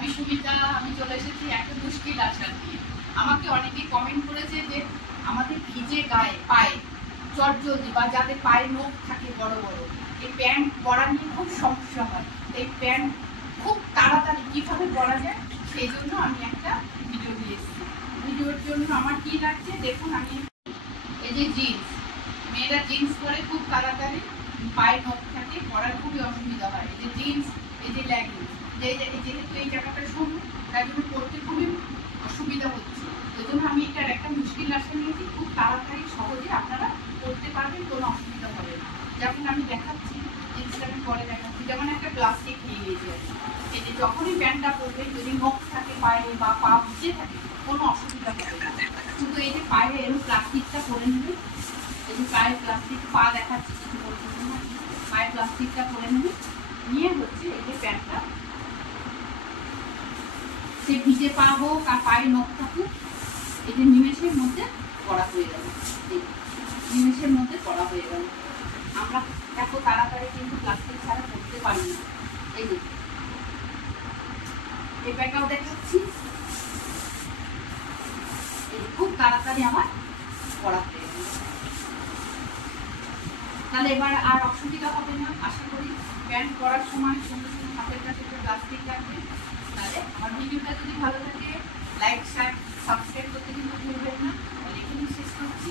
আমি সুমিতা, আমি চলে এসেছি একটা মুশকিল আসার নিয়ে। আমাকে অনেকেই কমেন্ট করেছে যে আমাদের ভিজে গায়ে পায়ে চটজলদি বা যাদের পায়ে নখ থাকে বড় বড়, এই প্যান্ট পরা নিয়ে খুব সমস্যা হয়। এই প্যান্ট খুব তাড়াতাড়ি কীভাবে পরা যায় সেই জন্য আমি একটা ভিডিও দিয়ে এসেছি। ভিডিওর জন্য আমার কী লাগছে দেখুন। আমি এই যে জিন্স, মেয়েরা জিন্স পরে খুব তাড়াতাড়ি পায়ে নখ থাকে, পরার খুবই অসুবিধা হয়। এই যে জিন্স, এই যে লেগিংস, যেহেতু এই জায়গাটা সরু তাই জন্য পরতে খুবই অসুবিধা হচ্ছে। এই জন্য আমি এটার একটা মুশকিল রাস্তা নিয়েছি, খুব তাড়াতাড়ি সহজে আপনারা পরতে পারবেন, কোনো অসুবিধা হবে না। যেমন আমি দেখাচ্ছি, জিনিসটা আমি পরে দেখাচ্ছি। যেমন একটা প্লাস্টিক নিয়ে গিয়েছি আমি, এই যে যখনই প্যান্টটা পরবেন যদি নখ থাকে পায়ে বা পা ভিজে থাকে কোনো অসুবিধা হবে না। শুধু এই যে পায়ে এরকম প্লাস্টিকটা পরে নেবেন, এই যে পায়ে প্লাস্টিক, পা দেখাচ্ছি কিছু বলতে না, পায়ে প্লাস্টিকটা পরে নেবেন, নিয়ে হচ্ছে এই যে প্যান্টটা, সে ভিজে পা হোক আর পায়ে নখ থাকুক, এই যে নিমেষের মধ্যে পড়া হয়ে গেল। নিমেষের মধ্যে পড়া হয়ে গেল। আমরা এত তাড়াতাড়ি কিন্তু প্লাস্টিক ছাড়া করতে পারি না। এই যে এই প্যান্টটাও দেখাচ্ছি, খুব তাড়াতাড়ি আমার পড়া হয়ে গেল। তাহলে এবার আর অসুবিধা হবে না আশা করি। প্যান্ট পরার সময় সঙ্গে সঙ্গে হাতের কাছে প্লাস্টিক রাখবে। তাহলে আমার ভিডিওটা যদি ভালো থাকে লাইক, শেয়ার, সাবস্ক্রাইব করতে কিন্তু ভুলবেন না। এখানেই শেষ করছি।